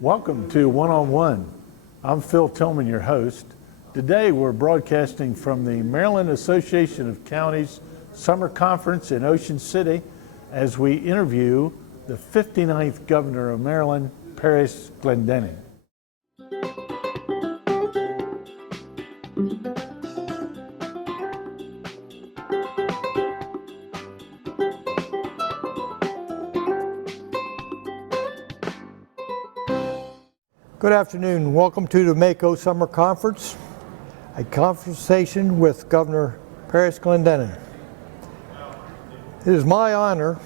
Welcome to One-on-One. I'm Phil Tillman, your host. Today we're broadcasting from the Maryland Association of Counties Summer Conference in Ocean City as we interview the 59th Governor of Maryland, Parris Glendening. Good afternoon. Welcome to the MACo Summer Conference, a conversation with Governor Parris Glendening. It is my honor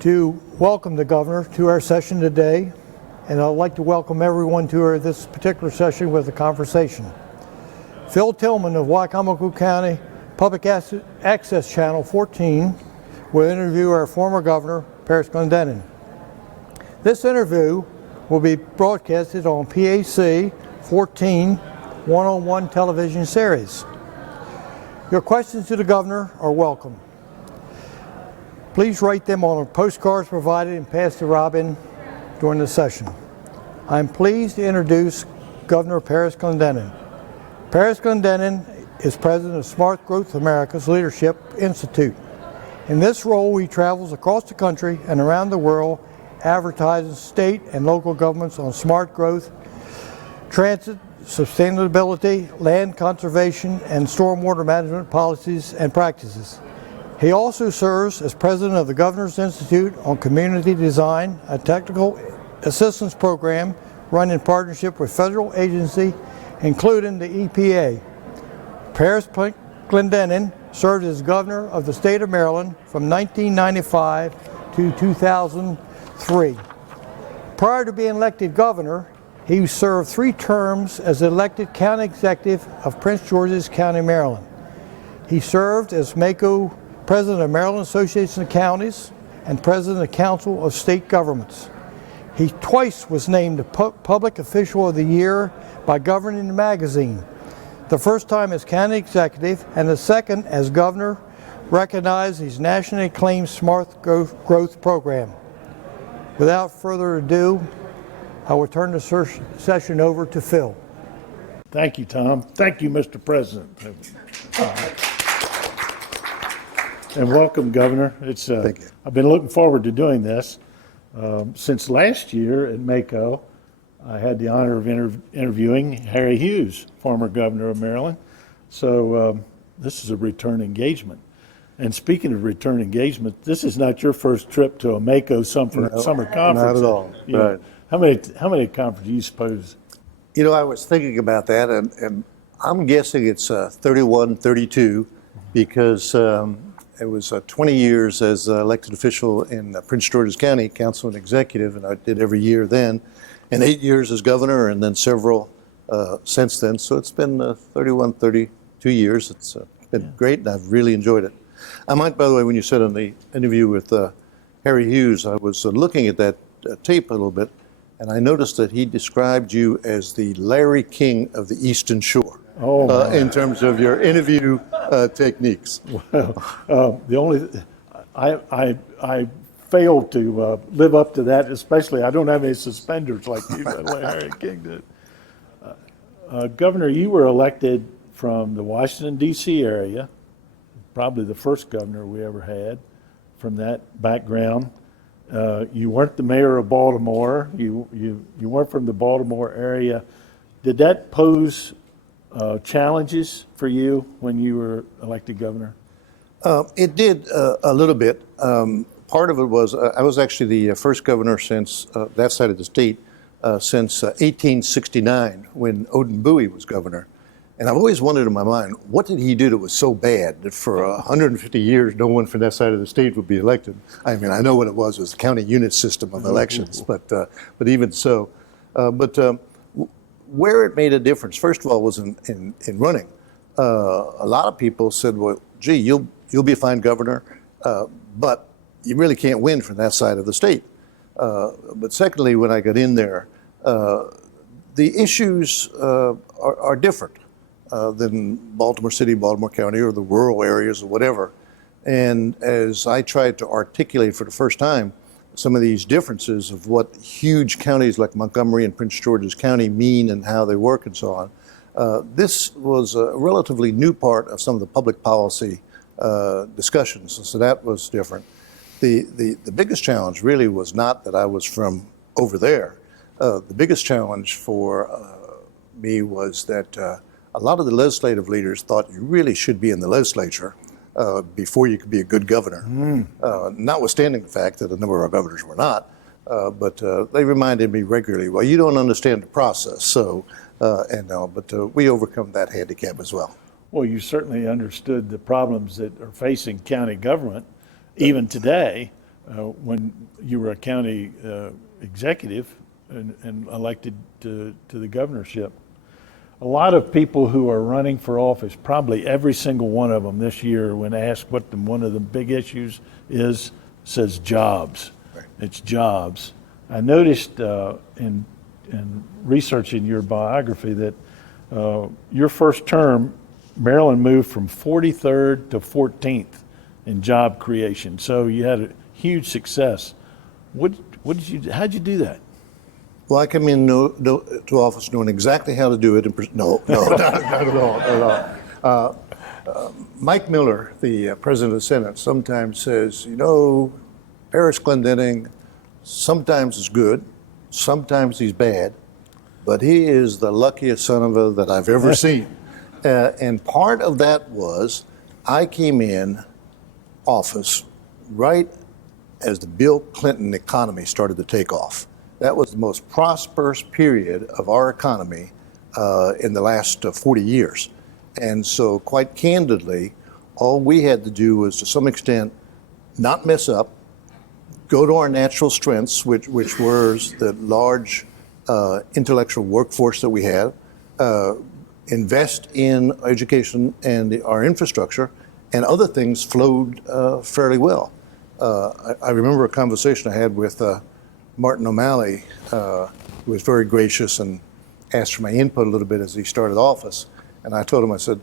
to welcome the Governor to our session today, and I'd like to welcome everyone to this particular session with a conversation. Phil Tillman of Wicomico County Public Access Channel 14 will interview our former Governor, Parris Glendening. This interview will be broadcasted on PAC 14 one-on-one television series. Your questions to the Governor are welcome. Please write them on postcards provided and pass to Robin during the session. I'm pleased to introduce Governor Parris Glendening. Parris Glendening is president of Smart Growth America's Leadership Institute. In this role, he travels across the country and around the world advertising state and local governments on smart growth, transit, sustainability, land conservation, and stormwater management policies and practices. He also serves as president of the Governor's Institute on Community Design, a technical assistance program run in partnership with federal agencies, including the EPA. Parris Glendening served as governor of the state of Maryland from 1995 to 2003. Prior to being elected governor, he served 3 terms as elected county executive of Prince George's County, Maryland. He served as MACo president of Maryland Association of Counties and president of the Council of State Governments. He twice was named the Public Official of the Year by Glendening magazine, the first time as county executive and the second as governor, recognized his nationally acclaimed Smart Growth program. Without further ado, I will turn the session over to Phil. Thank you, Tom. Thank you, Mr. President. And welcome, Governor. Thank you. I've been looking forward to doing this. Since last year at MACo, I had the honor of interviewing Harry Hughes, former governor of Maryland. So this is a return engagement. And speaking of return engagement, this is not your first trip to a MACo summer conference. Not at all. Right. How many conferences do you suppose? You know, I was thinking about that, and I'm guessing it's 31, 32, because it was 20 years as elected official in Prince George's County, council and executive, and I did every year then, and 8 years as governor, and then several since then. So it's been 31, 32 years. It's been great, and I've really enjoyed it. I might, by the way, when you said on the interview with Harry Hughes, I was looking at that tape a little bit, and I noticed that he described you as the Larry King of the Eastern Shore in terms of your interview techniques. Well, I failed to live up to that, especially I don't have any suspenders like you, like Larry King did. Governor, you were elected from the Washington, D.C. area, probably the first governor we ever had from that background. You weren't the mayor of Baltimore. You weren't from the Baltimore area. Did that pose challenges for you when you were elected governor? It did a little bit. Part of it was I was actually the first governor since that side of the state since 1869 when Odin Bowie was governor. And I've always wondered in my mind, what did he do that was so bad that for 150 years no one from that side of the state would be elected? I mean, I know what it was the county unit system of elections, but even so. Where it made a difference, first of all, was in running. A lot of people said, well, gee, you'll be a fine governor, but you really can't win from that side of the state. But secondly, when I got in there, the issues are different than Baltimore City, Baltimore County, or the rural areas or whatever. And as I tried to articulate for the first time, some of these differences of what huge counties like Montgomery and Prince George's County mean and how they work and so on. This was a relatively new part of some of the public policy discussions, so that was different. The biggest challenge really was not that I was from over there. The biggest challenge for me was that a lot of the legislative leaders thought you really should be in the legislature before you could be a good governor, notwithstanding the fact that a number of our governors were not. But they reminded me regularly, well, you don't understand the process, so, but we overcome that handicap as well. Well, you certainly understood the problems that are facing county government, even today, when you were a county executive and elected to the governorship. A lot of people who are running for office, probably every single one of them this year, when asked what one of the big issues is, says jobs. Right. It's jobs. I noticed in researching your biography that your first term, Maryland moved from 43rd to 14th in job creation. So you had a huge success. How'd you do that? Well, I came in to office knowing exactly how to do it. No, not at all. Mike Miller, the president of the Senate, sometimes says, Parris Glendening sometimes is good, sometimes he's bad, but he is the luckiest son of a that I've ever seen. And part of that was I came in office right as the Bill Clinton economy started to take off. That was the most prosperous period of our economy in the last 40 years. And so quite candidly, all we had to do was to some extent not mess up, go to our natural strengths, which was the large intellectual workforce that we had, invest in education and our infrastructure, and other things flowed fairly well. I remember a conversation I had with Martin O'Malley, who was very gracious and asked for my input a little bit as he started office. And I told him, I said,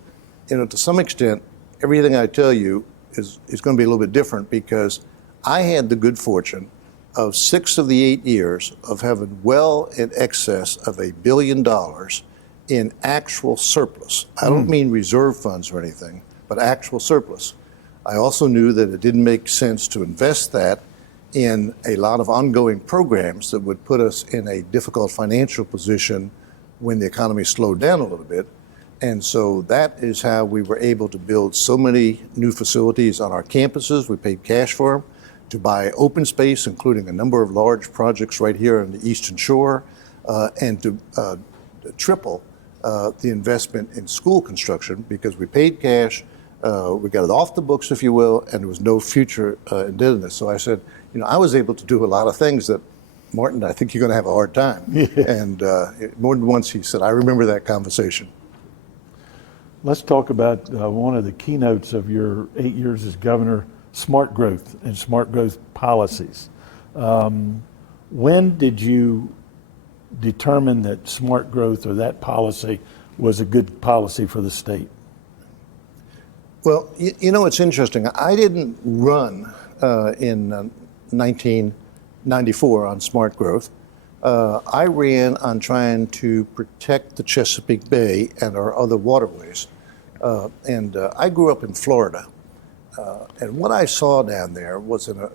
to some extent, everything I tell you is going to be a little bit different because I had the good fortune of 6 of the 8 years of having well in excess of $1 billion in actual surplus. I don't mean reserve funds or anything, but actual surplus. I also knew that it didn't make sense to invest that in a lot of ongoing programs that would put us in a difficult financial position when the economy slowed down a little bit. And so that is how we were able to build so many new facilities on our campuses. We paid cash for them, to buy open space, including a number of large projects right here on the Eastern Shore, and to triple the investment in school construction because we paid cash, we got it off the books, if you will, and there was no future indebtedness. So I said, I was able to do a lot of things that, Martin, I think you're going to have a hard time. Yeah. And more than once he said, I remember that conversation. Let's talk about one of the keynotes of your 8 years as governor, smart growth and smart growth policies. When did you determine that smart growth or that policy was a good policy for the state? Well, it's interesting. I didn't run in 1994 on smart growth. I ran on trying to protect the Chesapeake Bay and our other waterways. And I grew up in Florida. And what I saw down there was in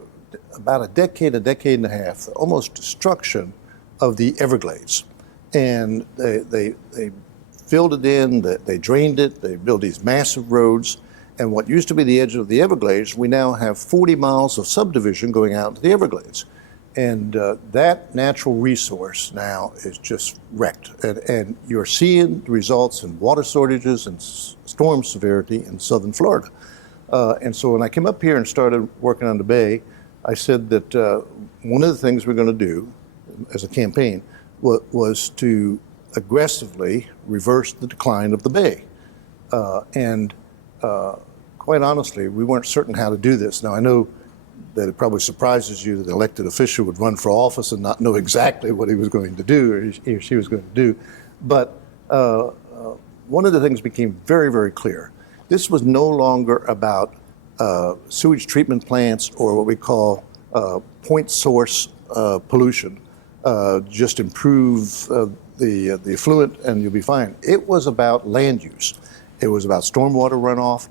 about a decade and a half, almost destruction of the Everglades. And they filled it in, they drained it, they built these massive roads. And what used to be the edge of the Everglades, we now have 40 miles of subdivision going out to the Everglades. And that natural resource now is just wrecked. And you're seeing the results in water shortages and storm severity in southern Florida. And so when I came up here and started working on the Bay, I said that one of the things we're going to do as a campaign was to aggressively reverse the decline of the Bay. Quite honestly, we weren't certain how to do this. Now, I know that it probably surprises you that an elected official would run for office and not know exactly what he was going to do or he or she was going to do. But one of the things became very, very clear. This was no longer about sewage treatment plants or what we call point source pollution. Just improve the effluent and you'll be fine. It was about land use. It was about stormwater runoff.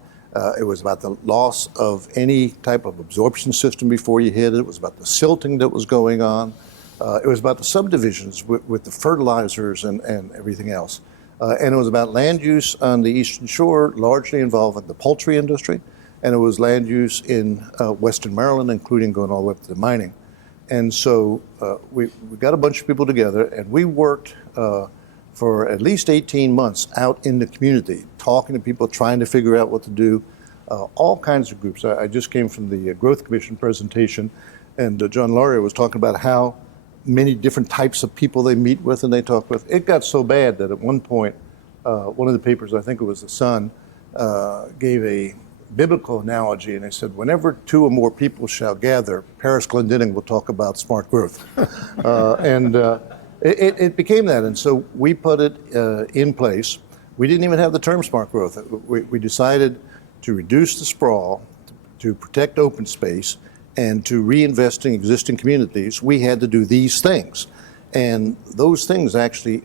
It was about the loss of any type of absorption system before you hit it. It was about the silting that was going on. It was about the subdivisions with the fertilizers and everything else. And it was about land use on the Eastern Shore, largely involving the poultry industry. And it was land use in Western Maryland, including going all the way up to the mining. And so we got a bunch of people together, and we worked for at least 18 months out in the community, talking to people, trying to figure out what to do, all kinds of groups. I just came from the Growth Commission presentation, and John Lauria was talking about how many different types of people they meet with and they talk with. It got so bad that at one point, one of the papers, I think it was The Sun, gave a biblical analogy, and they said, whenever two or more people shall gather, Parris Glendening will talk about smart growth. It became that, and so we put it in place. We didn't even have the term smart growth. We decided to reduce the sprawl, to protect open space, and to reinvest in existing communities. We had to do these things. And those things actually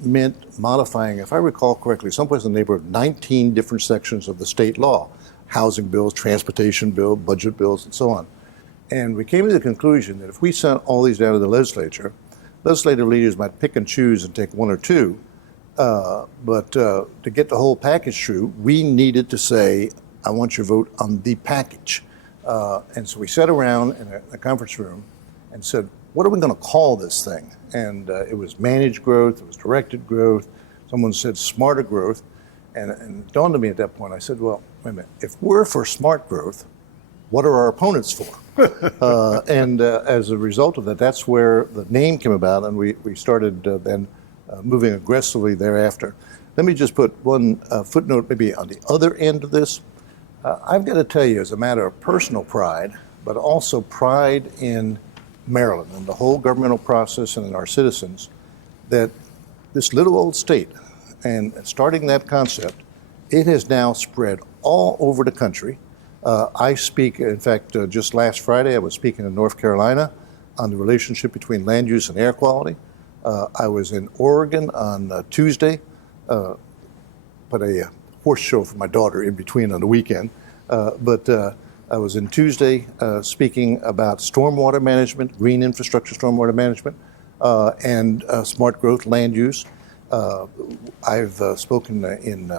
meant modifying, if I recall correctly, someplace in the neighborhood of 19 different sections of the state law: housing bills, transportation bill, budget bills, and so on. And we came to the conclusion that if we sent all these down to the legislature, legislative leaders might pick and choose and take one or two, but to get the whole package through, we needed to say, I want your vote on the package. And so we sat around in a conference room and said, what are we going to call this thing? And it was managed growth, it was directed growth. Someone said smarter growth. And it dawned on me at that point, I said, well, wait a minute, if we're for smart growth, what are our opponents for? And as a result of that, that's where the name came about, and we started then moving aggressively thereafter. Let me just put one footnote maybe on the other end of this. I've got to tell you, as a matter of personal pride, but also pride in Maryland and the whole governmental process and in our citizens, that this little old state, and starting that concept, it has now spread all over the country. I speak, in fact, just last Friday, I was speaking in North Carolina on the relationship between land use and air quality. I was in Oregon on Tuesday, put a horse show for my daughter in between on the weekend. But I was in Tuesday speaking about stormwater management, green infrastructure stormwater management, and smart growth land use. I've spoken in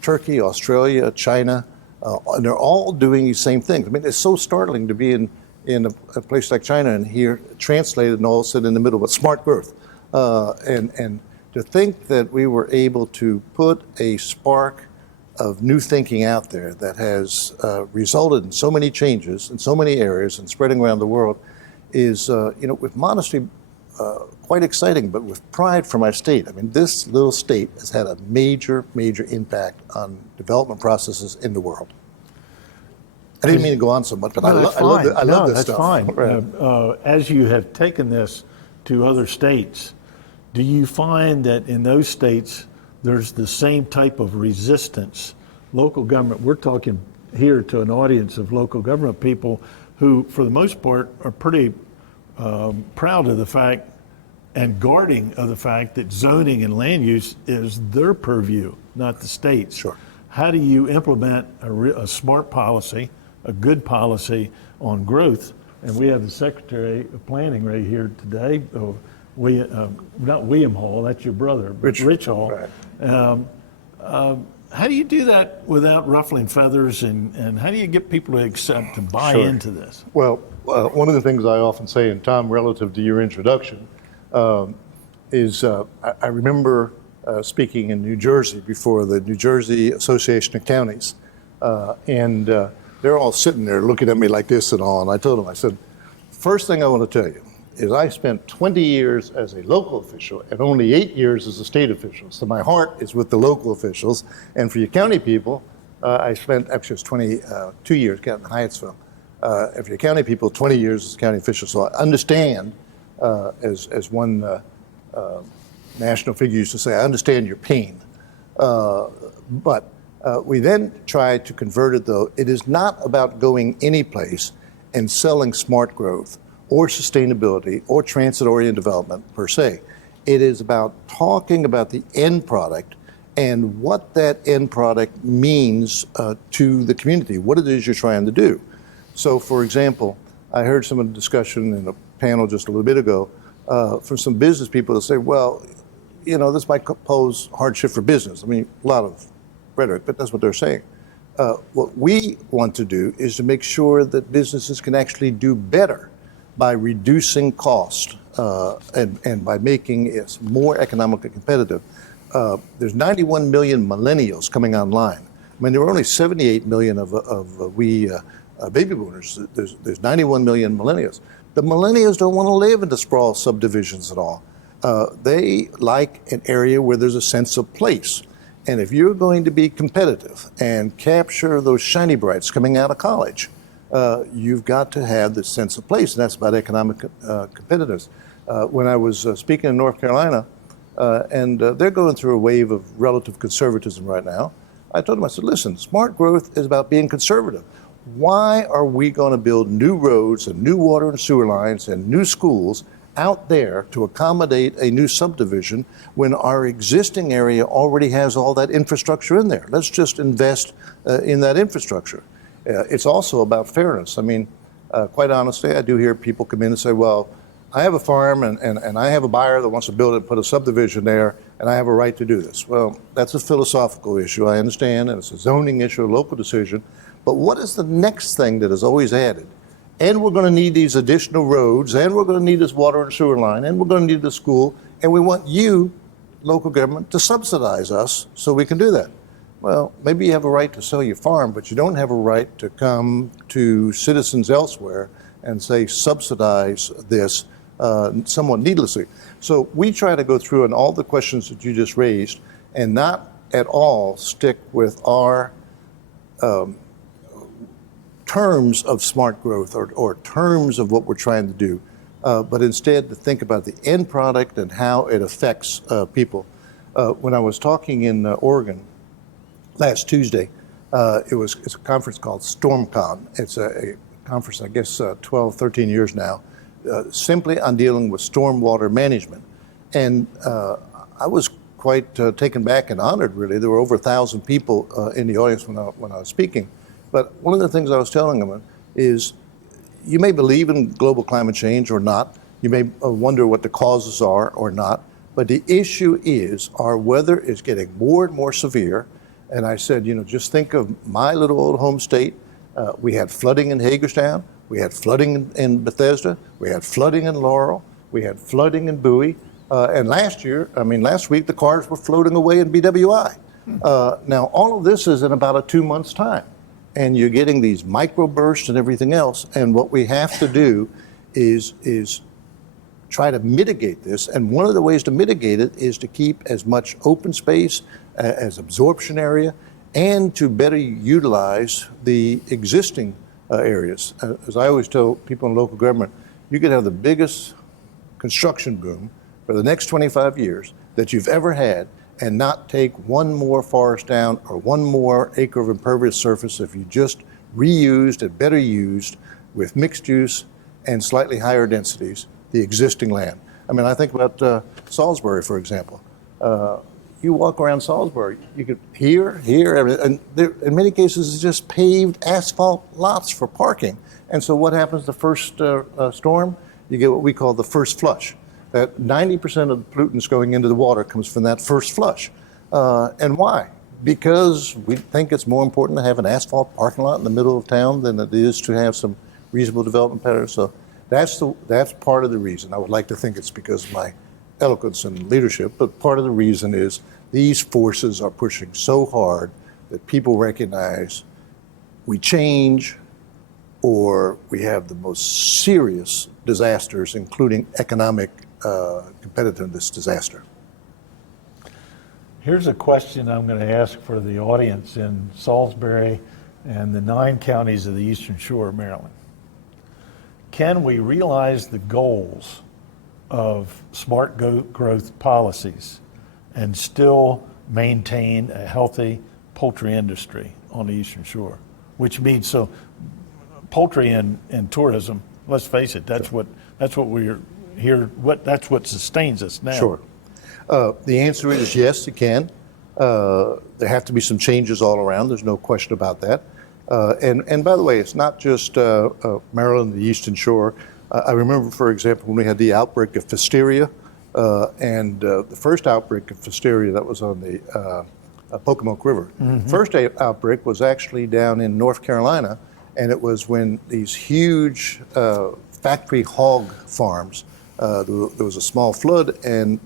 Turkey, Australia, China, and they're all doing these same things. I mean, it's so startling to be in a place like China and hear translated and all of a sudden in the middle of smart growth. And to think that we were able to put a spark of new thinking out there that has resulted in so many changes in so many areas and spreading around the world is, with modesty, quite exciting, but with pride for my state. I mean, this little state has had a major, major impact on development processes in the world. I didn't mean to go on so much, but I love this stuff. Fine. Right. As you have taken this to other states, do you find that in those states there's the same type of resistance? Local government, we're talking here to an audience of local government people who, for the most part, are pretty proud of the fact and guarding of the fact that zoning and land use is their purview, not the state's. Sure. How do you implement a smart policy, a good policy on growth? And we have the Secretary of Planning right here today. Not William Hall, that's your brother, but Rich Hall. Right. How do you do that without ruffling feathers, and how do you get people to accept and buy Sure. into this? Well, one of the things I often say, and Tom, relative to your introduction, is I remember speaking in New Jersey before the New Jersey Association of Counties, and they're all sitting there looking at me like this and all, and I told them, I said, first thing I want to tell you is I spent 20 years as a local official and only 8 years as a state official. So my heart is with the local officials. And for you county people, I spent, actually it was 22 years counting Hyattsville. And for you county people, 20 years as a county official. So I understand, as one national figure used to say, I understand your pain. But we then tried to convert it, though. It is not about going any place. and selling smart growth or sustainability or transit-oriented development per se. It is about talking about the end product and what that end product means to the community, what it is you're trying to do. So, for example, I heard some of the discussion in a panel just a little bit ago from some business people that say, well, you know, this might pose hardship for business. I mean, a lot of rhetoric, but that's what they're saying. What we want to do is to make sure that businesses can actually do better by reducing cost and by making it more economically competitive. There's 91 million millennials coming online. I mean, there were only 78 million of baby boomers. There's 91 million millennials. The millennials don't want to live in the sprawl subdivisions at all. They like an area where there's a sense of place. And if you're going to be competitive and capture those shiny brights coming out of college, you've got to have this sense of place, and that's about economic competitiveness. When I was speaking in North Carolina, and they're going through a wave of relative conservatism right now, I told them, I said, listen, smart growth is about being conservative. Why are we going to build new roads and new water and sewer lines and new schools out there to accommodate a new subdivision when our existing area already has all that infrastructure in there? Let's just invest in that infrastructure. It's also about fairness. I mean, quite honestly, I do hear people come in and say, well, I have a farm and I have a buyer that wants to build it and put a subdivision there, and I have a right to do this. Well, that's a philosophical issue, I understand, and it's a zoning issue, a local decision. But what is the next thing that is always added? And we're going to need these additional roads, and we're going to need this water and sewer line, and we're going to need the school, and we want you, local government, to subsidize us so we can do that. Well, maybe you have a right to sell your farm, but you don't have a right to come to citizens elsewhere and say subsidize this somewhat needlessly. So we try to go through on all the questions that you just raised and not at all stick with our terms of smart growth or terms of what we're trying to do, but instead to think about the end product and how it affects people. When I was talking in Oregon last Tuesday, it's a conference called StormCon. It's a conference, I guess, 12, 13 years now, simply on dealing with stormwater management. And I was quite taken back and honored, really. There were over 1,000 people in the audience when I was speaking. But one of the things I was telling them is, you may believe in global climate change or not. You may wonder what the causes are or not. But the issue is, our weather is getting more and more severe. And I said, you know, just think of my little old home state. We had flooding in Hagerstown. We had flooding in Bethesda. We had flooding in Laurel. We had flooding in Bowie. And last week, the cars were floating away in BWI. Now, all of this is in about a 2 months' time. And you're getting these microbursts and everything else. And what we have to do is try to mitigate this. And one of the ways to mitigate it is to keep as much open space as absorption area and to better utilize the existing areas. As I always tell people in local government, you could have the biggest construction boom for the next 25 years that you've ever had and not take one more forest down or one more acre of impervious surface if you just reused and better used with mixed use and slightly higher densities the existing land. I mean, I think about Salisbury, for example. You walk around Salisbury, you could here, and there, in many cases, it's just paved asphalt lots for parking. And so what happens the first storm? You get what we call the first flush. That 90% of the pollutants going into the water comes from that first flush. And why? Because we think it's more important to have an asphalt parking lot in the middle of town than it is to have some reasonable development patterns. So that's part of the reason. I would like to think it's because of my eloquence and leadership, but part of the reason is these forces are pushing so hard that people recognize we change or we have the most serious disasters, including economic competitiveness disaster. Here's a question I'm going to ask for the audience in Salisbury and the 9 counties of the Eastern Shore of Maryland. Can we realize the goals of smart growth policies and still maintain a healthy poultry industry on the Eastern Shore? Which means, so poultry and tourism. Let's face it, that's what we're here. That's what sustains us now. Sure. The answer is yes, it can. There have to be some changes all around. There's no question about that. And by the way, it's not just Maryland, the Eastern Shore. I remember, for example, when we had the outbreak of Pfiesteria, and the first outbreak of Pfiesteria, that was on the Pocomoke River. First outbreak was actually down in North Carolina, and it was when these huge factory hog farms, there was a small flood, and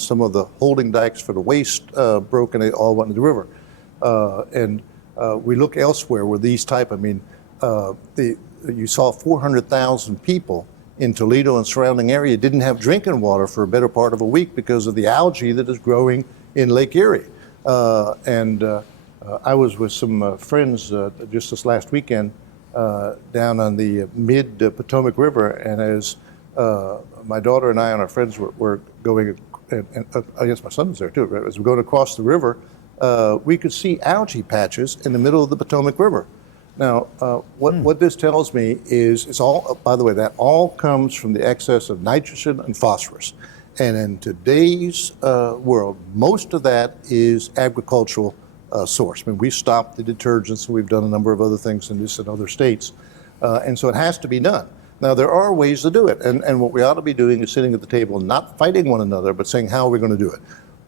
some of the holding dikes for the waste broke, and they all went into the river. And we look elsewhere where these type, you saw 400,000 people in Toledo and surrounding area didn't have drinking water for a better part of a week because of the algae that is growing in Lake Erie. I was with some friends just this last weekend down on the mid-Potomac River, and as my daughter and I and our friends were going, and I guess my son was there too, right? As we were going across the river, we could see algae patches in the middle of the Potomac River. Now, what this tells me is, it's all, by the way, that all comes from the excess of nitrogen and phosphorus. And in today's world, most of that is agricultural source. We stopped the detergents, and we've done a number of other things in this and other states. And so it has to be done. Now, there are ways to do it. And what we ought to be doing is sitting at the table, not fighting one another, but saying, how are we going to do it?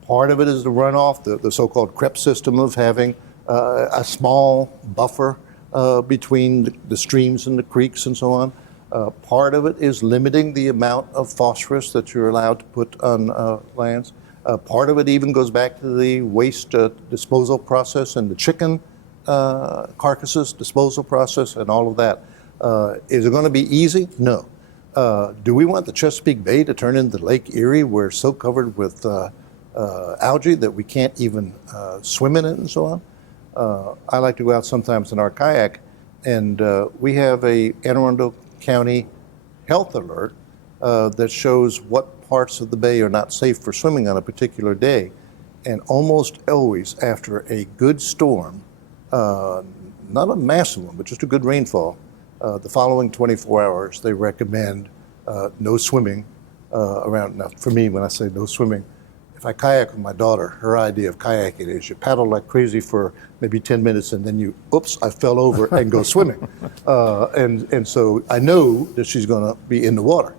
Part of it is the runoff, the so-called CREP system of having a small buffer between the streams and the creeks and so on. Part of it is limiting the amount of phosphorus that you're allowed to put on lands. Part of it even goes back to the waste disposal process and the chicken carcasses disposal process and all of that. Is it going to be easy? No. Do we want the Chesapeake Bay to turn into Lake Erie, where it's so covered with algae that we can't even swim in it and so on? I like to go out sometimes in our kayak, and we have a Anne Arundel County health alert that shows what parts of the bay are not safe for swimming on a particular day. And almost always after a good storm, not a massive one, but just a good rainfall, the following 24 hours, they recommend no swimming around. Now, for me, when I say no swimming, if I kayak with my daughter, her idea of kayaking is you paddle like crazy for maybe 10 minutes and then you, oops, I fell over and go swimming. And so I know that she's going to be in the water.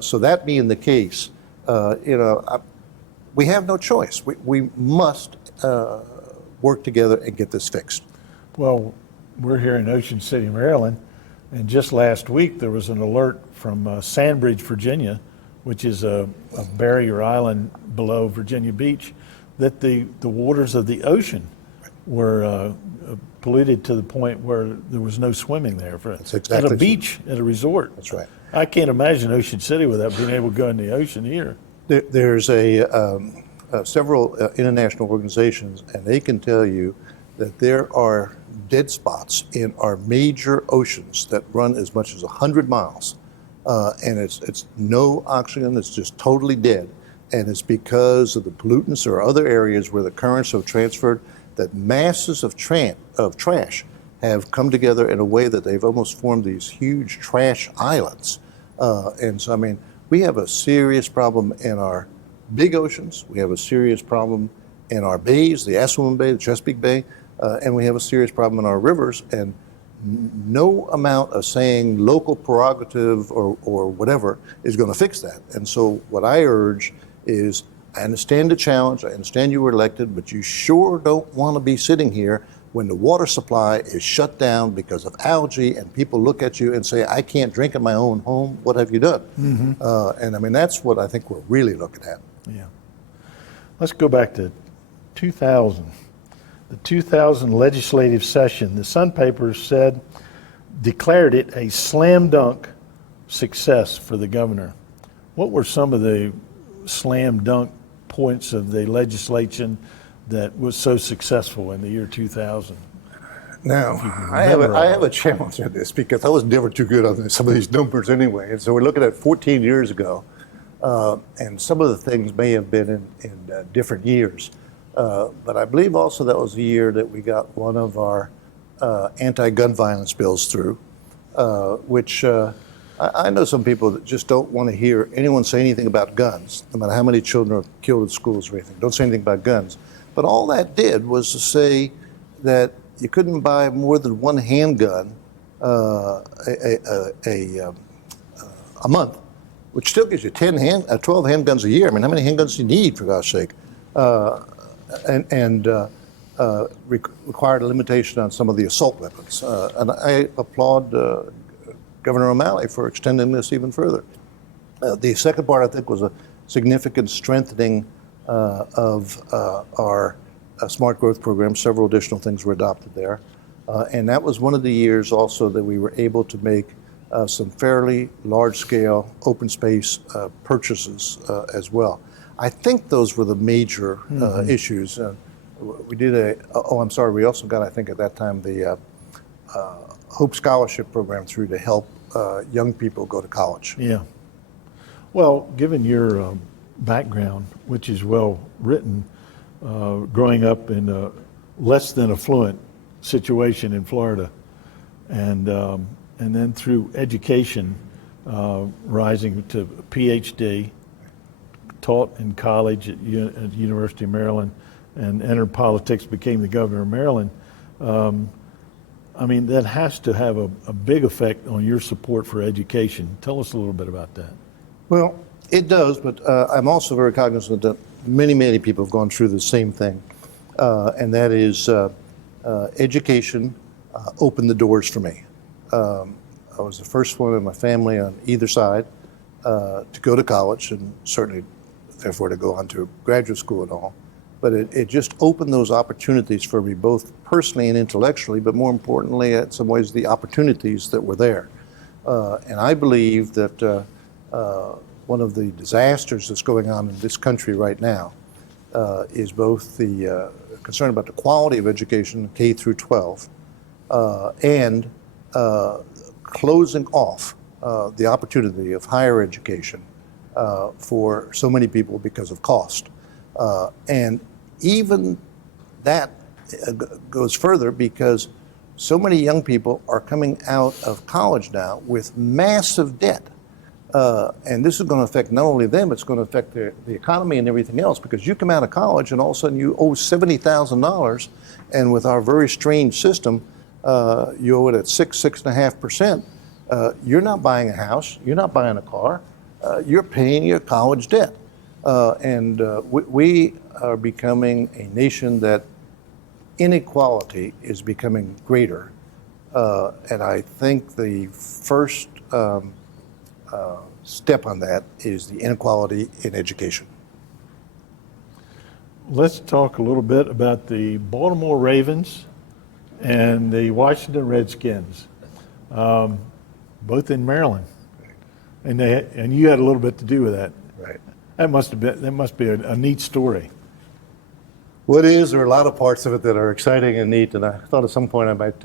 So that being the case, we have no choice. We must work together and get this fixed. Well, we're here in Ocean City, Maryland, and just last week there was an alert from Sandbridge, Virginia, which is a barrier island below Virginia Beach, that the waters of the ocean were polluted to the point where there was no swimming there. That's exactly at a beach, at a resort. That's right. I can't imagine Ocean City without being able to go in the ocean here. There's several international organizations, and they can tell you that there are dead spots in our major oceans that run as much as 100 miles. And it's no oxygen, it's just totally dead. And it's because of the pollutants or other areas where the currents have transferred, that masses of trash have come together in a way that they've almost formed these huge trash islands. And so, we have a serious problem in our big oceans. We have a serious problem in our bays, the Assateague Bay, the Chesapeake Bay, and we have a serious problem in our rivers. And no amount of saying local prerogative or whatever is going to fix that. And so what I urge is, I understand the challenge, I understand you were elected, but you sure don't want to be sitting here when the water supply is shut down because of algae and people look at you and say, I can't drink in my own home, what have you done? Mm-hmm. And that's what I think we're really looking at. Yeah. Let's go back to 2000. The 2000 legislative session, the Sun Papers declared it a slam dunk success for the governor. What were some of the slam dunk points of the legislation that was so successful in the year 2000? Now, I have a challenge in this because I was never too good on some of these numbers anyway. And so we're looking at 14 years ago, and some of the things may have been in different years. But I believe also that was the year that we got one of our anti-gun violence bills through. which I know some people that just don't want to hear anyone say anything about guns, no matter how many children are killed in schools or anything. Don't say anything about guns. But all that did was to say that you couldn't buy more than one handgun a month, which still gives you 12 handguns a year. I mean, how many handguns do you need, for God's sake? Required a limitation on some of the assault weapons. And I applaud Governor O'Malley for extending this even further. The second part, I think, was a significant strengthening of our smart growth program. Several additional things were adopted there. And that was one of the years also that we were able to make some fairly large-scale open space purchases as well. I think those were the major issues. We did we also got, I think at that time, the Hope Scholarship Program through to help young people go to college. Yeah. Well, given your background, which is well written, growing up in a less than affluent situation in Florida, and then through education, rising to PhD, taught in college at the University of Maryland, and entered politics, became the governor of Maryland. I mean, that has to have a big effect on your support for education. Tell us a little bit about that. Well, it does, but I'm also very cognizant that many people have gone through the same thing, and that is education opened the doors for me. I was the first one in my family on either side to go to college, and certainly, therefore, to go on to graduate school and all. But it just opened those opportunities for me, both personally and intellectually, but more importantly, in some ways, the opportunities that were there. And I believe that one of the disasters that's going on in this country right now is both the concern about the quality of education, K through 12, and closing off the opportunity of higher education for so many people because of cost. And even that goes further because so many young people are coming out of college now with massive debt. And this is going to affect not only them, it's going to affect the economy and everything else, because you come out of college and all of a sudden you owe $70,000, and with our very strange system, you owe it at 6.5%. You're not buying a house, you're not buying a car, you're paying your college debt. And we are becoming a nation that inequality is becoming greater. And I think the first step on that is the inequality in education. Let's talk a little bit about the Baltimore Ravens and the Washington Redskins, both in Maryland. And you had a little bit to do with that. Right. That must be a neat story. What is, there are a lot of parts of it that are exciting and neat, and I thought at some point I might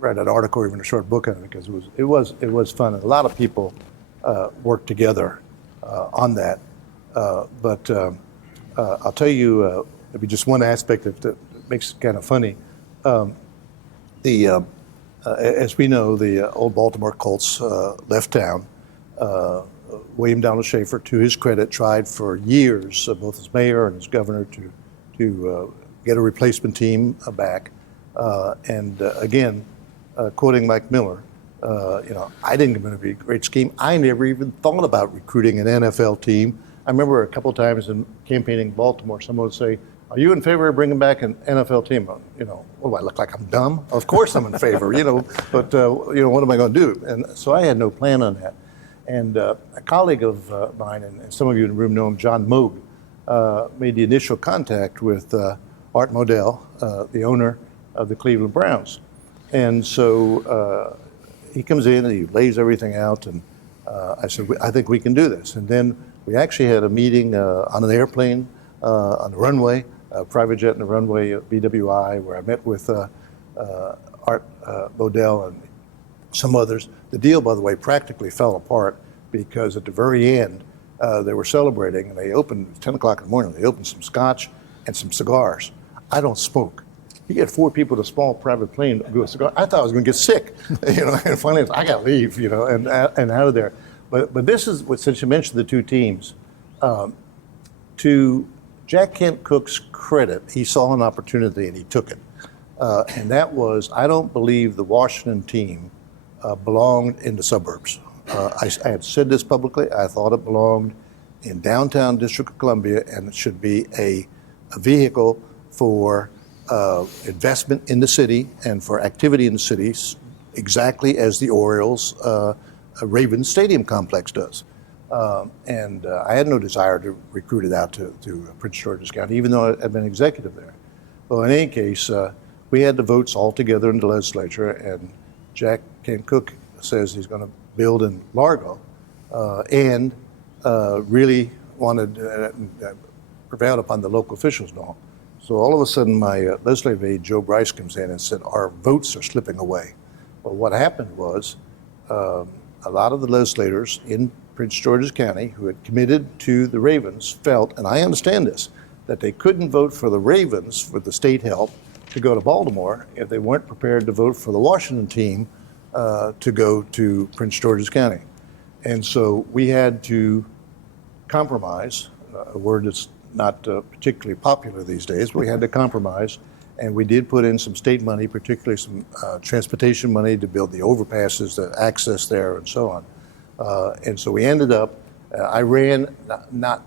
write an article or even a short book on it, because it was fun. And a lot of people worked together on that. But I'll tell you maybe just one aspect that makes it kind of funny. As we know, the old Baltimore Colts left town. William Donald Schaefer, to his credit, tried for years, both as mayor and as governor, to get a replacement team back. Again, quoting Mike Miller, I didn't think it would be a great scheme. I never even thought about recruiting an NFL team. I remember a couple of times in campaigning in Baltimore, someone would say, "Are you in favor of bringing back an NFL team?" What do I look like? I'm dumb? Of course I'm in favor, but what am I going to do? And so I had no plan on that. And a colleague of mine, and some of you in the room know him, John Moog, made the initial contact with Art Modell, the owner of the Cleveland Browns. And so he comes in and he lays everything out, and I said, I think we can do this. And then we actually had a meeting on an airplane on the runway, a private jet in the runway at BWI, where I met with Art Modell and some others. The deal, by the way, practically fell apart because at the very end, they were celebrating, and they opened, 10 o'clock in the morning, they opened some scotch and some cigars. I don't smoke, You get 4 people in a small private plane. I thought I was going to get sick, and finally I got to leave, and out of there. But this is what, since you mentioned the 2 teams, to Jack Kent Cooke's credit, he saw an opportunity and he took it. And that was, I don't believe the Washington team belonged in the suburbs. I had said this publicly. I thought it belonged in downtown District of Columbia, and it should be a vehicle for investment in the city and for activity in the cities, exactly as the Orioles Ravens Stadium complex does. And I had no desire to recruit it out to Prince George's County, even though I had been executive there. Well, in any case, we had the votes all together in the legislature, and Jack Kent Cooke says he's going to build in Largo, and really wanted prevailed upon the local officials and all. So all of a sudden, my legislative aide, Joe Bryce, comes in and said, our votes are slipping away. Well, what happened was a lot of the legislators in Prince George's County who had committed to the Ravens felt, and I understand this, that they couldn't vote for the Ravens for the state help to go to Baltimore if they weren't prepared to vote for the Washington team to go to Prince George's County. And so we had to compromise, a word that's not particularly popular these days, but we had to compromise, and we did put in some state money, particularly some transportation money to build the overpasses, the access there, and so on. And so we ended up, I ran not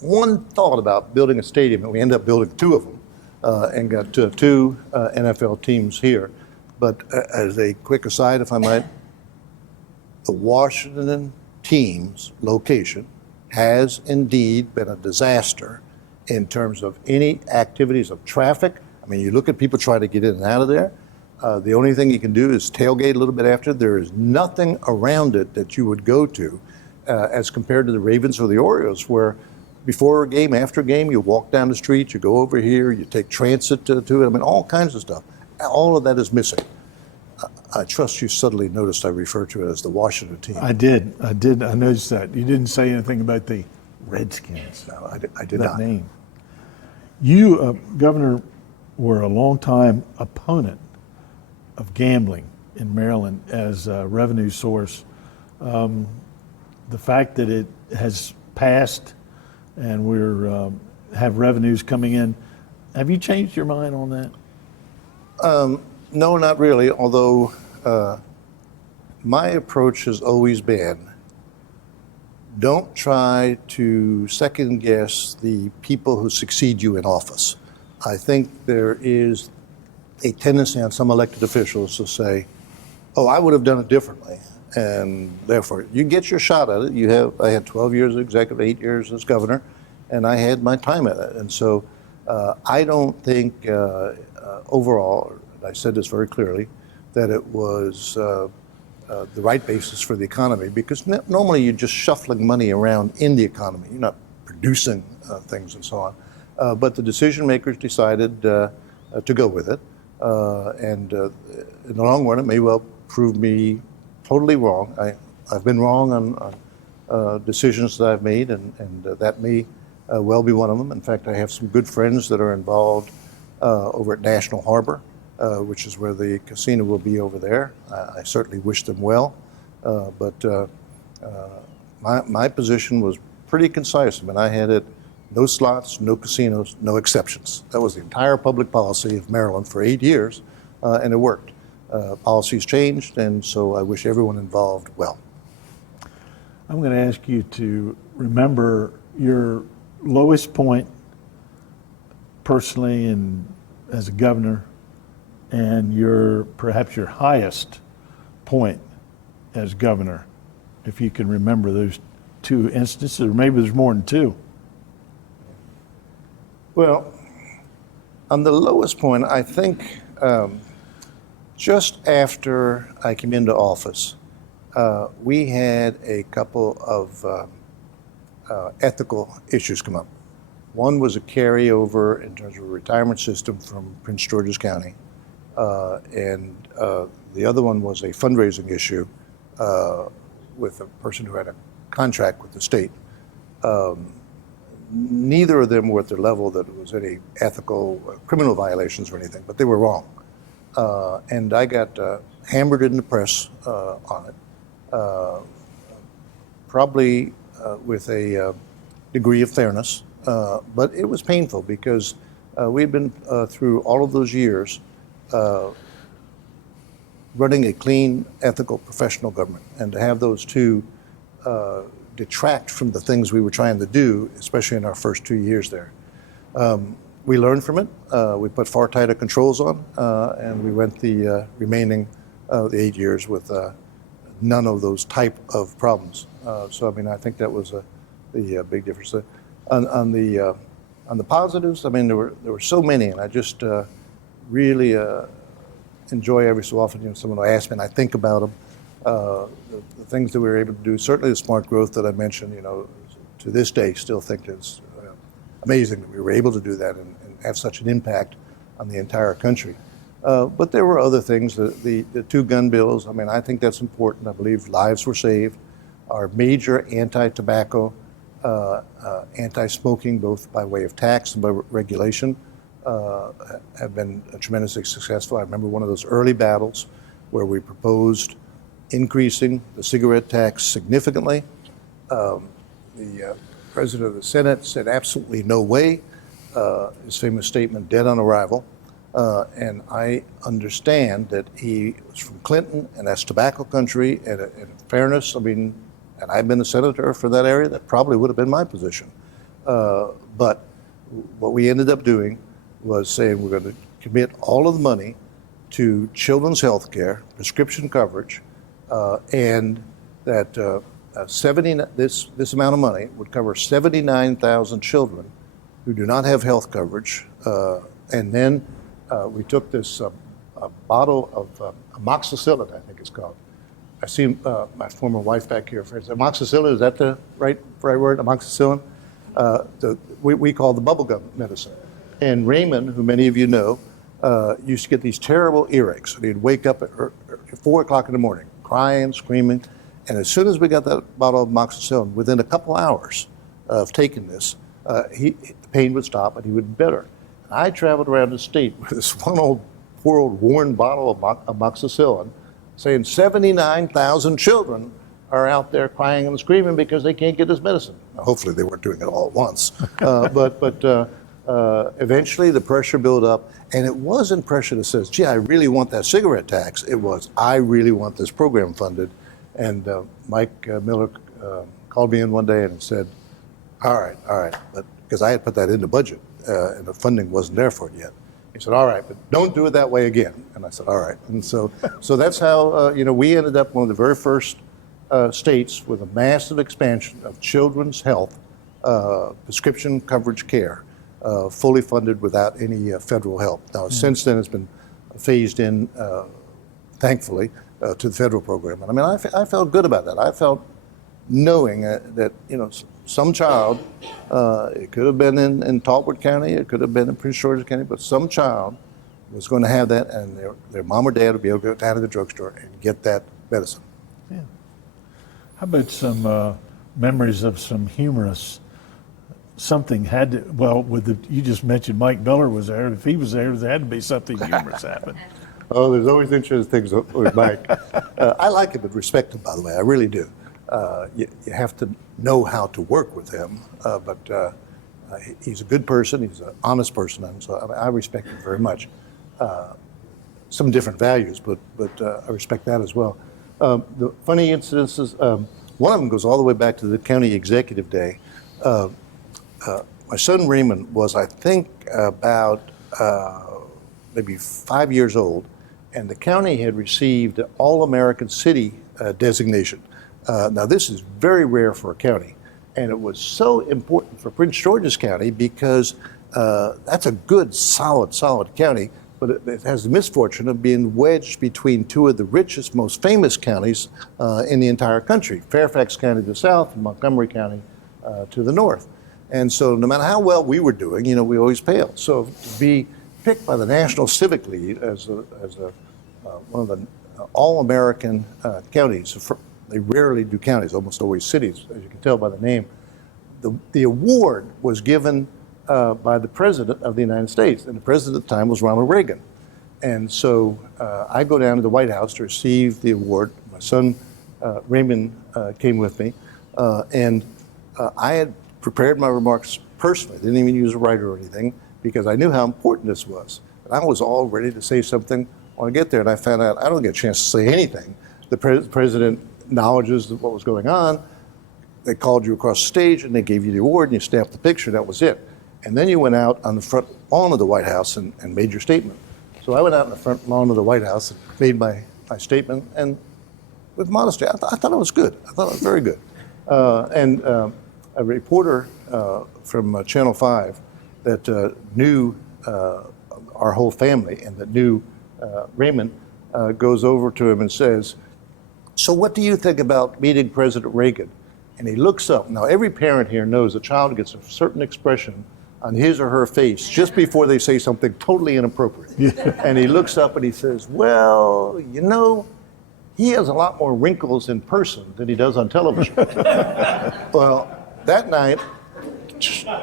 one thought about building a stadium, and we ended up building 2 of them and got 2 NFL teams here. But as a quick aside, if I might, the Washington team's location has indeed been a disaster in terms of any activities of traffic. I mean, you look at people trying to get in and out of there. The only thing you can do is tailgate a little bit after. There is nothing around it that you would go to as compared to the Ravens or the Orioles, where before a game, after a game, you walk down the street, you go over here, you take transit to it. I mean, all kinds of stuff. All of that is missing. I trust you subtly noticed I refer to it as the Washington team. I did. I noticed that. You didn't say anything about the Redskins. No, I did that not. name. You, Governor, were a longtime opponent of gambling in Maryland as a revenue source. The fact that it has passed and we're have revenues coming in, have you changed your mind on that? No, not really, although my approach has always been, don't try to second guess the people who succeed you in office. I think there is a tendency on some elected officials to say, oh, I would have done it differently. And therefore, you get your shot at it. I had 12 years as executive, 8 years as governor, and I had my time at it. And so I don't think overall, I said this very clearly, that it was the right basis for the economy, because normally you're just shuffling money around in the economy. You're not producing things and so on. But the decision makers decided to go with it. And in the long run, it may well prove me totally wrong. I've been wrong on decisions that I've made, and that may well be one of them. In fact, I have some good friends that are involved over at National Harbor, which is where the casino will be over there. I certainly wish them well, but my position was pretty concise. I mean, I had it, no slots, no casinos, no exceptions. That was the entire public policy of Maryland for 8 years, and it worked. Policies changed, and so I wish everyone involved well. I'm going to ask you to remember your lowest point personally and as a governor, and perhaps your highest point as governor, if you can remember those 2 instances, or maybe there's more than 2. Well, on the lowest point, I think just after I came into office, we had a couple of ethical issues come up. One was a carryover in terms of a retirement system from Prince George's County, and the other one was a fundraising issue with a person who had a contract with the state. neither of them were at the level that it was any ethical criminal violations or anything, but they were wrong. And I got hammered in the press on it, probably with a degree of fairness, but it was painful because we had been through all of those years running a clean, ethical, professional government, and to have those two detract from the things we were trying to do, especially in our first 2 years there. We learned from it. We put far tighter controls on, and we went the remaining the 8 years with none of those type of problems. So I mean, I think that was the big difference. On the positives, I mean, there were so many, and I just really enjoy every so often, you know, someone will ask me and I think about them. The things that we were able to do, certainly the smart growth that I mentioned, you know, to this day still think it's amazing that we were able to do that and have such an impact on the entire country. But there were other things, the two gun bills, I mean, I think that's important. I believe lives were saved. Our major anti-tobacco, anti-smoking, both by way of tax and by regulation, have been tremendously successful. I remember one of those early battles where we proposed increasing the cigarette tax significantly. The president of the Senate said absolutely no way, his famous statement, dead on arrival. And I understand that he was from Clinton, and that's tobacco country, and in fairness, I mean, and I've been a senator for that area, that probably would have been my position. But what we ended up doing was saying we're going to commit all of the money to children's health care, prescription coverage, and that this amount of money would cover 79,000 children who do not have health coverage. And then we took this bottle of amoxicillin, I think it's called. I see my former wife back here. Amoxicillin, is that the right word, amoxicillin? We call the bubblegum medicine. And Raymond, who many of you know, used to get these terrible earaches. And he'd wake up at 4 o'clock in the morning, crying, screaming. And as soon as we got that bottle of amoxicillin, within a couple hours of taking this, the pain would stop and he would be better. And I traveled around the state with this poor old worn bottle of amoxicillin, saying 79,000 children are out there crying and screaming because they can't get this medicine. Now, hopefully they weren't doing it all at once, but eventually the pressure built up, and it wasn't pressure that says, gee, I really want that cigarette tax. It was, I really want this program funded. And Mike Miller called me in one day and said, all right, but because I had put that in the budget and the funding wasn't there for it yet. He said, all right, but don't do it that way again. And I said, all right. And so that's how, we ended up one of the very first states with a massive expansion of children's health, prescription coverage care, fully funded without any federal help. Now, since then, it's been phased in, thankfully, to the federal program. And I mean, I felt good about that. I felt knowing that, some child, it could have been in Talbot County, it could have been in Prince George's County, but some child was going to have that, and their mom or dad would be able to go down to the drugstore and get that medicine. Yeah. How about some memories of some humorous, something had to, you just mentioned Mike Miller was there. If he was there had to be something humorous happen. Oh, there's always interesting things with Mike. I like him and respect him, by the way. I really do. You have to know how to work with him, but he's a good person. He's an honest person, and so I respect him very much. Some different values, but I respect that as well. The funny incidences, one of them goes all the way back to the county executive day. My son Raymond was, I think, about maybe 5 years old, and the county had received an All-American City designation. Now, this is very rare for a county, and it was so important for Prince George's County because that's a good, solid county, but it has the misfortune of being wedged between two of the richest, most famous counties in the entire country, Fairfax County to the south and Montgomery County to the north. And so no matter how well we were doing, we always failed. So to be picked by the National Civic League as one of the all-American counties, they rarely do counties, almost always cities, as you can tell by the name. the award was given by the President of the United States, and the President at the time was Ronald Reagan. And so I go down to the White House to receive the award. My son, Raymond, came with me, and I had prepared my remarks personally. Didn't even use a writer or anything, because I knew how important this was. And I was all ready to say something when I get there, and I found out I don't get a chance to say anything. The President acknowledges what was going on. They called you across the stage, and they gave you the award, and you stamped the picture. That was it. And then you went out on the front lawn of the White House and made your statement. So I went out on the front lawn of the White House and made my statement, and with modesty, I thought it was good. I thought it was very good. And a reporter from Channel 5 that knew our whole family and that knew Raymond goes over to him and says, "So what do you think about meeting President Reagan?" And he looks up. Now, every parent here knows a child gets a certain expression on his or her face just before they say something totally inappropriate. And he looks up and he says, "Well, you know, he has a lot more wrinkles in person than he does on television." Well, that night,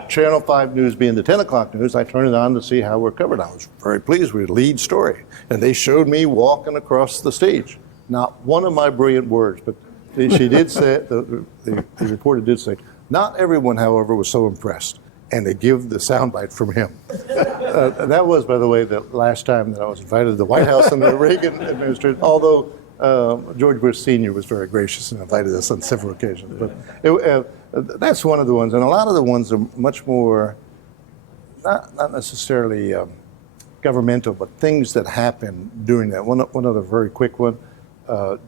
Channel 5 News being the 10 o'clock news, I turned it on to see how we're covered. I was very pleased with the lead story. And they showed me walking across the stage. Not one of my brilliant words, but she did say, the reporter did say, "Not everyone, however, was so impressed." And they give the soundbite from him. That was, by the way, the last time that I was invited to the White House in the Reagan administration, although George Bush Sr. was very gracious and invited us on several occasions. But that's one of the ones. And a lot of the ones are much more, not necessarily governmental, but things that happen during that. One other very quick one,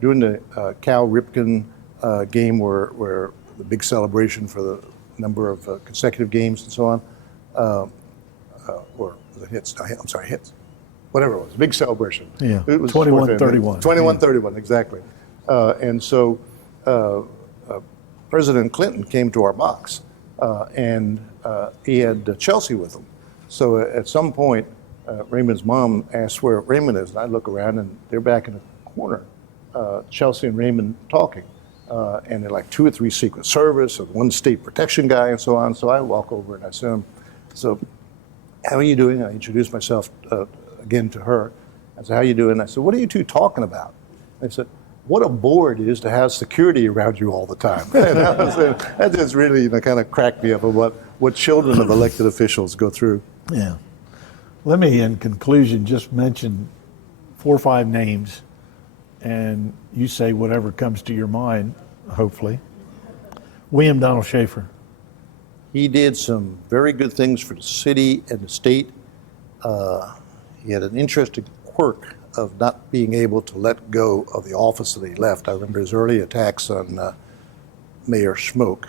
during the Cal Ripken game where the big celebration for the number of consecutive games and so on, or the hits, I'm sorry, hits. Whatever it was, a big celebration. Yeah, it was 21-31. 21-31, exactly. And so President Clinton came to our box, and he had Chelsea with him. So at some point, Raymond's mom asked where Raymond is, and I look around, and they're back in a corner, Chelsea and Raymond talking. And they're like 2 or 3 Secret Service and 1 state protection guy and so on. So I walk over and I say, "So how are you doing?" I introduced myself again to her. I said, "How you doing?" I said, "What are you two talking about?" They said, "What a bore it is to have security around you all the time." And that just really kind of cracked me up of what children of elected officials go through. Yeah. Let me, in conclusion, just mention 4 or 5 names, and you say whatever comes to your mind, hopefully. William Donald Schaefer. He did some very good things for the city and the state. He had an interesting quirk of not being able to let go of the office that he left. I remember his early attacks on Mayor Schmoke,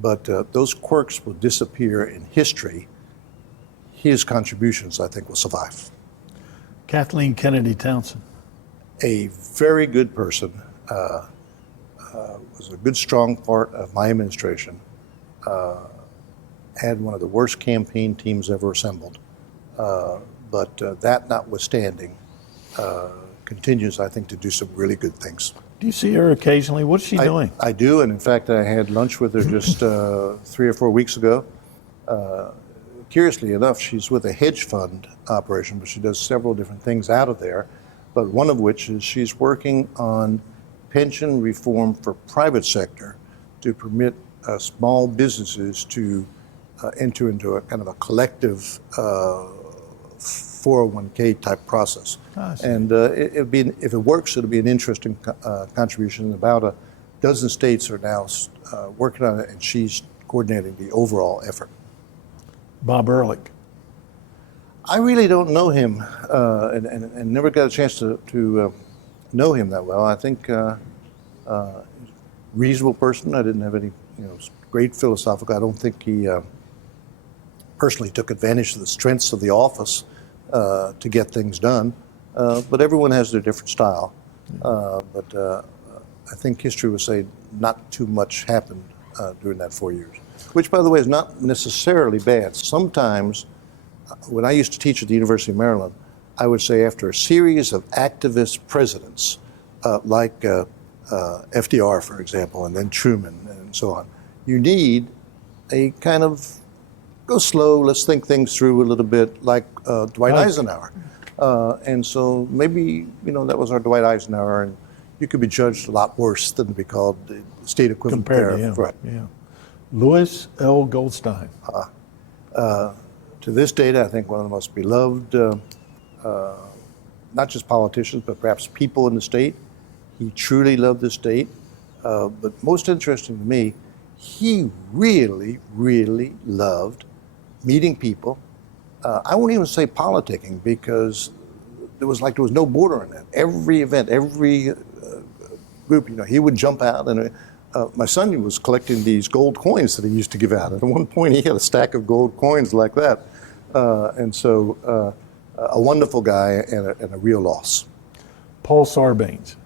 but those quirks will disappear in history. His contributions, I think, will survive. Kathleen Kennedy Townsend. A very good person, was a good, strong part of my administration, had one of the worst campaign teams ever assembled. But that notwithstanding, continues, I think, to do some really good things. Do you see her occasionally? What's she doing? I do, and in fact, I had lunch with her just 3 or 4 weeks ago. Curiously enough, she's with a hedge fund operation, but she does several different things out of there. But one of which is she's working on pension reform for private sector to permit small businesses to enter into a kind of a collective 401k type process. And it'd be, if it works, it'll be an interesting contribution. About a dozen states are now working on it, and she's coordinating the overall effort. Bob Ehrlich. I really don't know him, and never got a chance to know him that well. I think reasonable person. I didn't have any, great philosophical. I don't think he personally took advantage of the strengths of the office to get things done. But everyone has their different style. But I think history would say not too much happened during that 4 years, which, by the way, is not necessarily bad. Sometimes, when I used to teach at the University of Maryland, I would say after a series of activist presidents, like FDR, for example, and then Truman and so on, you need a kind of go slow, let's think things through a little bit, like Dwight Right. Eisenhower. And so maybe, that was our Dwight Eisenhower, and you could be judged a lot worse than to be called the state equivalent Compared to there. him. Right. Yeah. Louis L. Goldstein. To this date, I think one of the most beloved, not just politicians, but perhaps people in the state. He truly loved the state. But most interesting to me, he really, really loved meeting people. I won't even say politicking, because there was no border in that. Every event, every group, he would jump out. And my son was collecting these gold coins that he used to give out. At one point, he had a stack of gold coins like that. And so a wonderful guy and a real loss. Paul Sarbanes.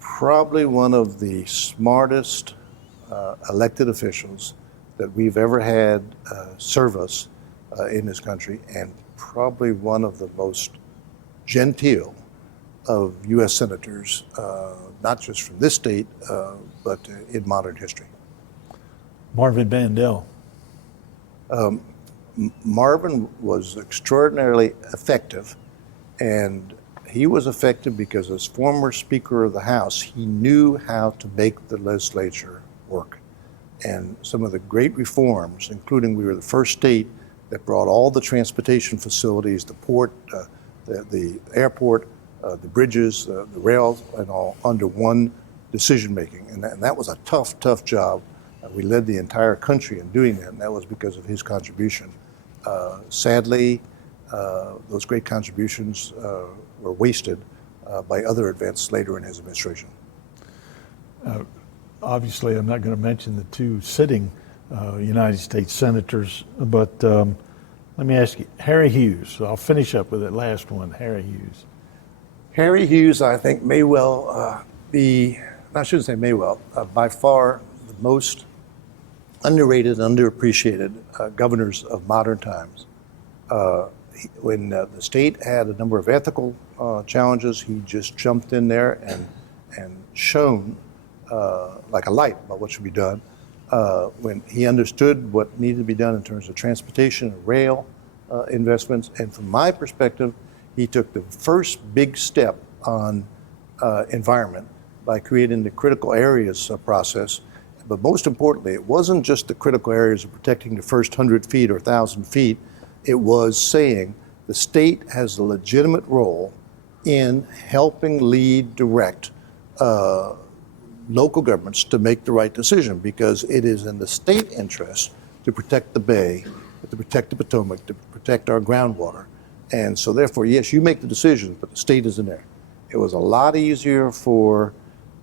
Probably one of the smartest elected officials that we've ever had serve us in this country, and probably one of the most genteel of U.S. senators, not just from this state, but in modern history. Marvin Bandel. Marvin was extraordinarily effective, and he was effective because as former Speaker of the House, he knew how to make the legislature work. And some of the great reforms, including we were the first state that brought all the transportation facilities, the port, the airport, the bridges, the rails, and all under one decision making. And that was a tough, tough job. We led the entire country in doing that, and that was because of his contribution. Sadly, those great contributions were wasted by other events later in his administration. Obviously, I'm not going to mention the two sitting United States senators, but let me ask you, Harry Hughes. I'll finish up with that last one, Harry Hughes. Harry Hughes, I think, may well be, I shouldn't say may well, by far the most underrated, underappreciated governors of modern times. When the state had a number of ethical challenges, he just jumped in there and shone like a light about what should be done. When he understood what needed to be done in terms of transportation and rail investments, and from my perspective, he took the first big step on environment by creating the critical areas process. But most importantly, it wasn't just the critical areas of protecting the first 100 feet or 1,000 feet. It was saying the state has a legitimate role in helping lead, direct local governments to make the right decision, because it is in the state interest to protect the bay, to protect the Potomac, to protect our groundwater. And so therefore, yes, you make the decisions, but the state is in there. It was a lot easier for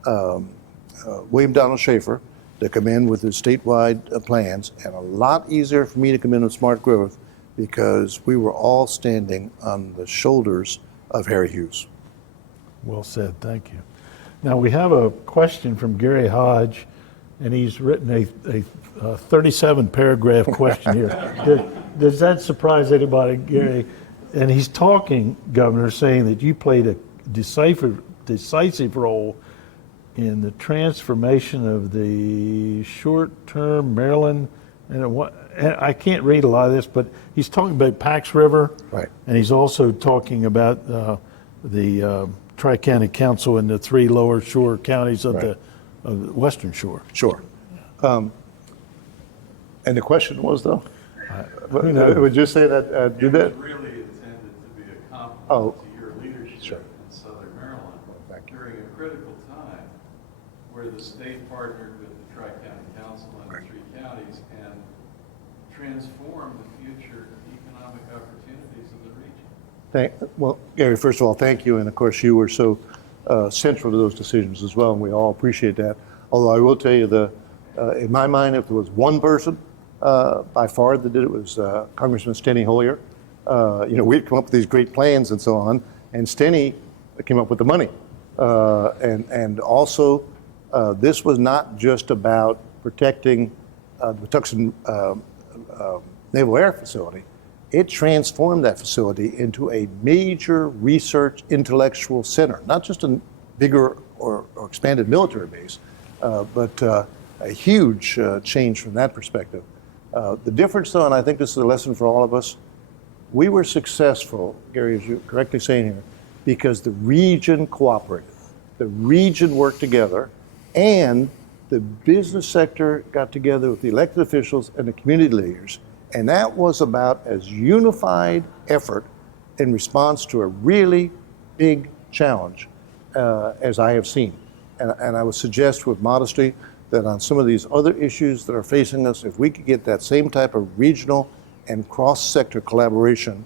William Donald Schaefer to come in with his statewide plans, and a lot easier for me to come in with smart growth, because we were all standing on the shoulders of Harry Hughes. Well said, thank you. Now we have a question from Gary Hodge, and he's written a 37-paragraph question here. Does that surprise anybody, Gary? And he's talking, Governor, saying that you played a decisive role in the transformation of the short-term Maryland, and I can't read a lot of this, but he's talking about Pax River, Right. And he's also talking about the Tri-County Council in the three lower shore counties of Right. the Western Shore. Sure. And the question was, though? Who knows? Would you say that, did that? It was really intended to be a compliment Oh. to your leadership in Southern Maryland Thank you. during a critical time where the state partnered with the Tri-County Council and the three counties and transformed the future economic opportunities of the region. Well, Gary, first of all, thank you. And of course, you were so central to those decisions as well, and we all appreciate that. Although I will tell you, in my mind, if there was one person by far that did it, was Congressman Steny Hoyer. We'd come up with these great plans and so on, and Steny came up with the money. And also, this was not just about protecting the Patuxent Naval Air Facility. It transformed that facility into a major research intellectual center, not just a bigger or expanded military base, but a huge change from that perspective. The difference, though, and I think this is a lesson for all of us, we were successful, Gary, as you're correctly saying here, because the region cooperated. The region worked together, and the business sector got together with the elected officials and the community leaders. And that was about as unified effort in response to a really big challenge as I have seen. And I would suggest with modesty that on some of these other issues that are facing us, if we could get that same type of regional and cross-sector collaboration,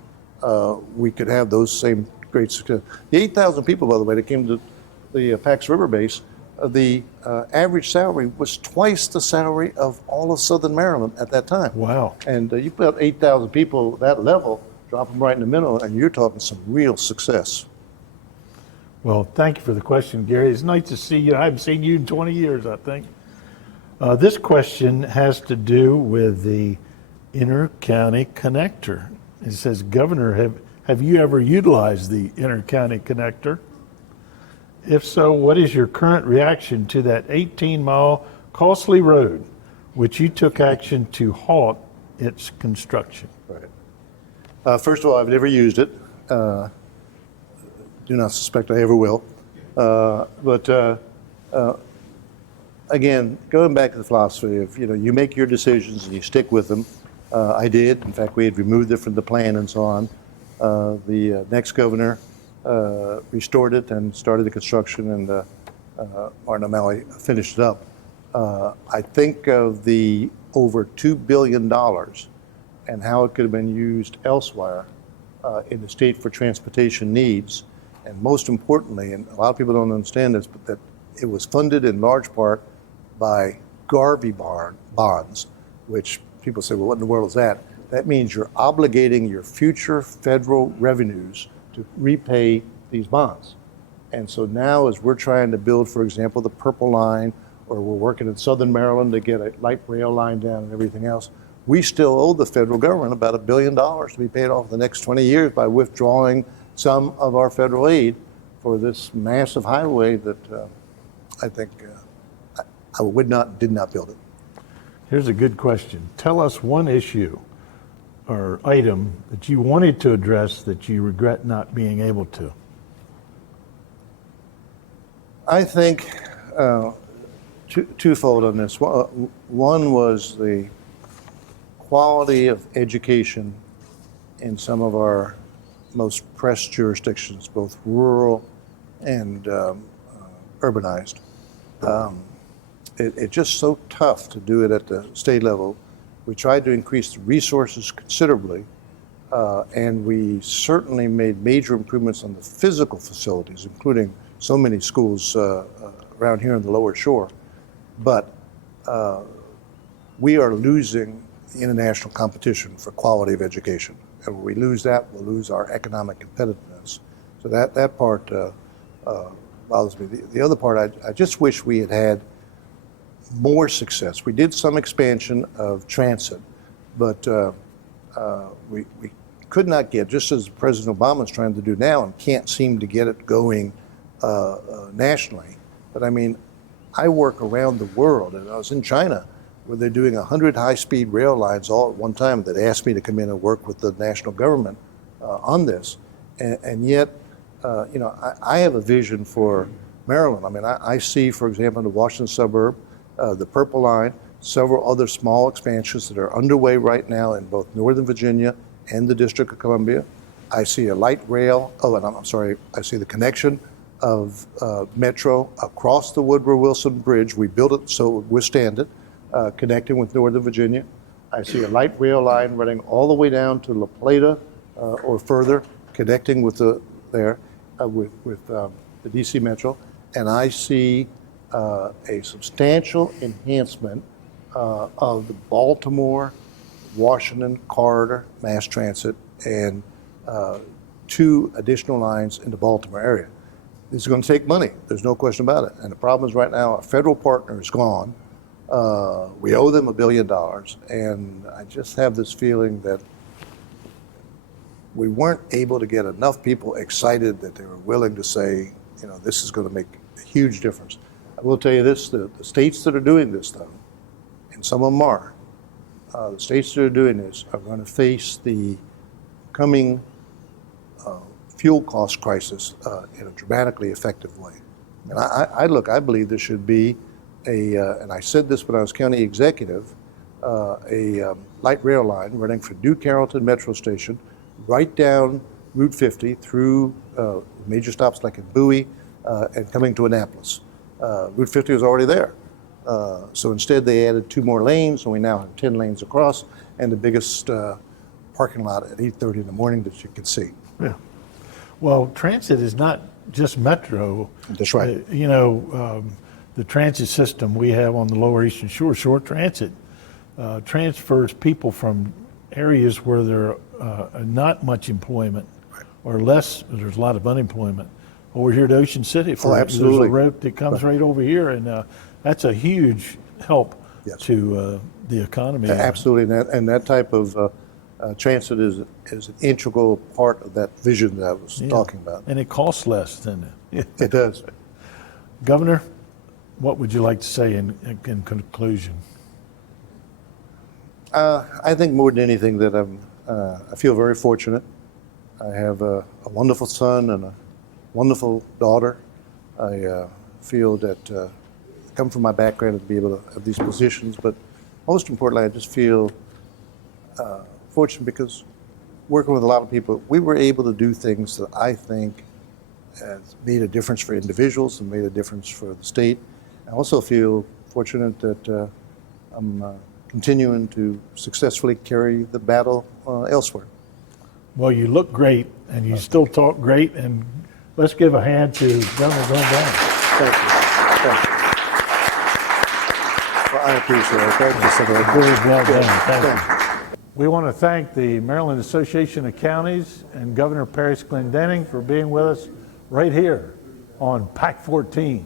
we could have those same great success. The 8,000 people, by the way, that came to the Pax River base, the average salary was twice the salary of all of Southern Maryland at that time. Wow. And you put 8,000 people at that level, drop them right in the middle, and you're talking some real success. Well, thank you for the question, Gary. It's nice to see you. I haven't seen you in 20 years, I think. This question has to do with the inter-county connector. It says, Governor, have you ever utilized the inter-county connector? If so, what is your current reaction to that 18-mile costly road, which you took action to halt its construction? Right. First of all, I've never used it. Do not suspect I ever will. Again, going back to the philosophy of, you make your decisions and you stick with them. I did. In fact, we had removed it from the plan and so on. The next governor restored it and started the construction, and Martin O'Malley finished it up. I think of the over $2 billion and how it could have been used elsewhere in the state for transportation needs. And most importantly, and a lot of people don't understand this, but that it was funded in large part by Garvey bonds, which people say, well, what in the world is that? That means you're obligating your future federal revenues to repay these bonds. And so now as we're trying to build, for example, the Purple Line, or we're working in Southern Maryland to get a light rail line down and everything else, we still owe the federal government about $1 billion to be paid off in the next 20 years by withdrawing some of our federal aid for this massive highway that I think I did not build it. Here's a good question. Tell us one issue or item that you wanted to address that you regret not being able to. I think twofold on this. One was the quality of education in some of our most pressed jurisdictions, both rural and urbanized. It's just so tough to do it at the state level. We tried to increase the resources considerably, and we certainly made major improvements on the physical facilities, including so many schools around here in the Lower Shore. But we are losing the international competition for quality of education. And when we lose that, we'll lose our economic competitiveness. So that part bothers me. The other part, I just wish we had had more success. We did some expansion of transit, but we could not get, just as President Obama is trying to do now and can't seem to get it going nationally. But I mean, I work around the world, and I was in China where they're doing 100 high-speed rail lines all at one time that asked me to come in and work with the national government on this. And yet, I have a vision for Maryland. I mean, I see, for example, in the Washington suburb, the Purple Line, several other small expansions that are underway right now in both Northern Virginia and the District of Columbia. I see a light rail, I see the connection of Metro across the Woodrow Wilson Bridge. We built it so it would withstand it, connecting with Northern Virginia. I see a light rail line running all the way down to La Plata or further, connecting with the DC Metro. And I see a substantial enhancement of the Baltimore-Washington corridor mass transit and 2 additional lines in the Baltimore area. This is going to take money. There's no question about it. And the problem is right now our federal partner is gone. We owe them $1 billion. And I just have this feeling that we weren't able to get enough people excited that they were willing to say, this is going to make a huge difference. I will tell you this, the states that are doing this, though, and some of them are, the states that are doing this are going to face the coming fuel cost crisis in a dramatically effective way. And I believe there should be and I said this when I was county executive, a light rail line running from New Carrollton Metro Station right down Route 50 through major stops like in Bowie and coming to Annapolis. Route 50 was already there. So instead they added 2 more lanes, and we now have 10 lanes across, and the biggest parking lot at 8:30 in the morning that you can see. Yeah. Well, transit is not just Metro. That's right. The transit system we have on the Lower Eastern Shore, short transit, transfers people from areas where there are not much employment or less, there's a lot of unemployment, over here to Ocean City. Absolutely. There's a route that comes right over here, and that's a huge help to the economy. Absolutely, and that type of transit is an integral part of that vision that I was talking about. And it costs less than it. It does. Governor, what would you like to say in conclusion? I think more than anything that I feel very fortunate. I have a wonderful son and a wonderful daughter. I feel that come from my background to be able to have these positions, but most importantly, I just feel fortunate because working with a lot of people, we were able to do things that I think has made a difference for individuals and made a difference for the state. I also feel fortunate that I'm continuing to successfully carry the battle elsewhere. Well, you look great, and you still talk great, and let's give a hand to Governor Glenden. Thank you. Thank you. Well, I appreciate it. Thank you so much. Very well done. Thank you. We want to thank the Maryland Association of Counties and Governor Parris Glendening for being with us right here on PAC 14.